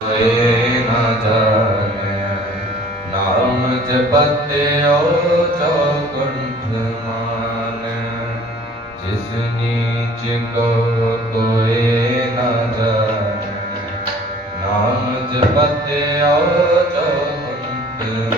ਹੋਏ ਨਾ ਜਾਣੈ ਨਾਮ ਜਪਤਿਓ ਚੌਕੰਠ ਮਾਨ ਜਿਸ ਨੀਚ ਕੋ ਕੋਏ ਨਾ ਜਾਣੈ ਨਾਮ ਜਪਤਿਓ ਚੌਕੰਠ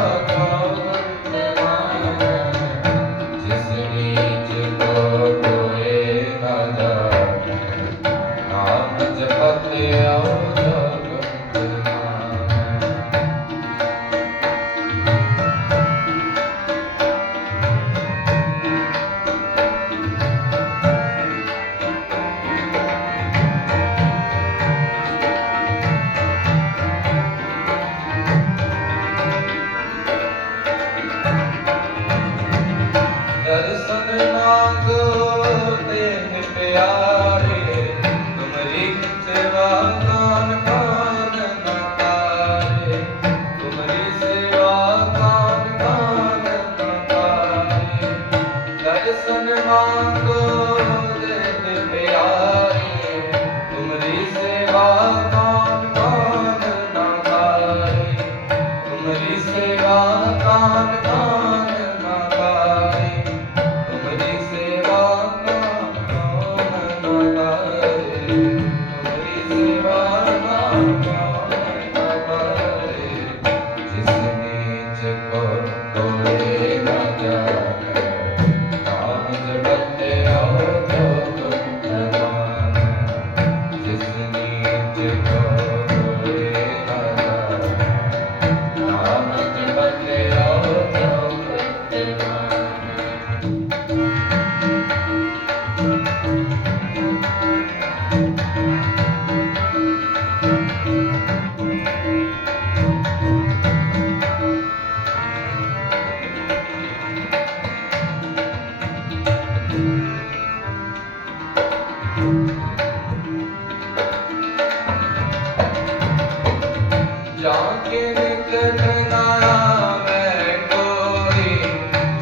there.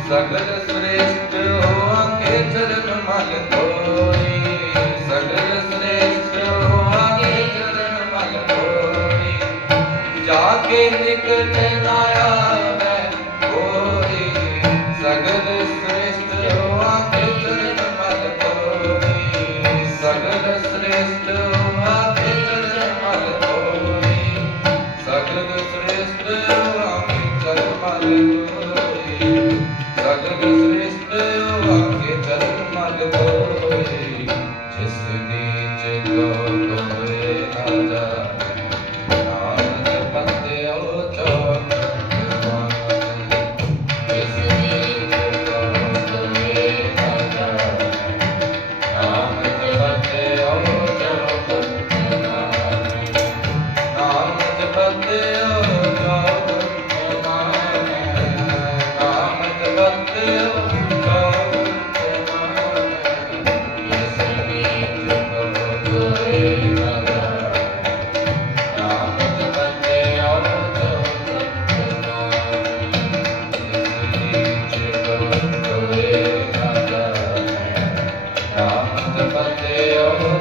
Sagradas céu.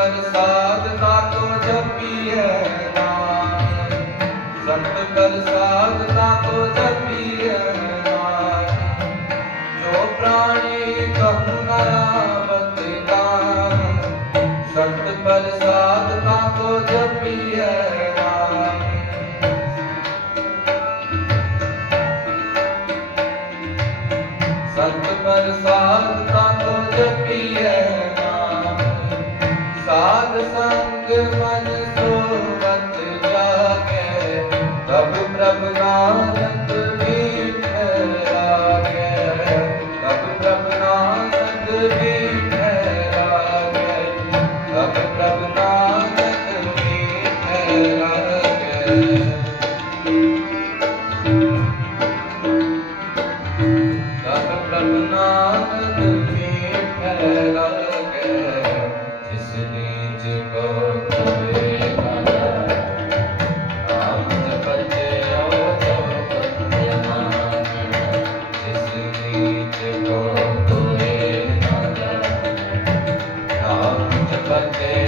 ਸੰਤ ਪ੍ਰਸਾਦ ਤਾਕੋ ਜਪੀਐ ਨਾਮ ਸੰਤ ਪ੍ਰਸਾਦ ਤਾਕੋ ਜਪੀਐ ਨਾਮ ਜੋ ਪ੍ਰਾਣੀ ਕਹੂ ਨਾਮਤ ਨਾਮ ਸੰਤ ਪ੍ਰਸਾਦ ਤਾਕੋ ਜਪੀਐ ਨਾਮ ਸੰਤ ਪ੍ਰਸਾਦ ਤਾਕੋ ਤਬ ਪ੍ਰਭ ਨਾਨਕ ਬੀਠੈ ਰਾਗੇ ਤਬ ਪ੍ਰਭ ਨਾਨਕ ਬੀਠੈ ਰਾਗੇ ਤਬ ਪ੍ਰਭ ਨਾਨਕ ਬੀਠੈ ਰਾਗੇ ਨਾਮ ਜਪਤੇ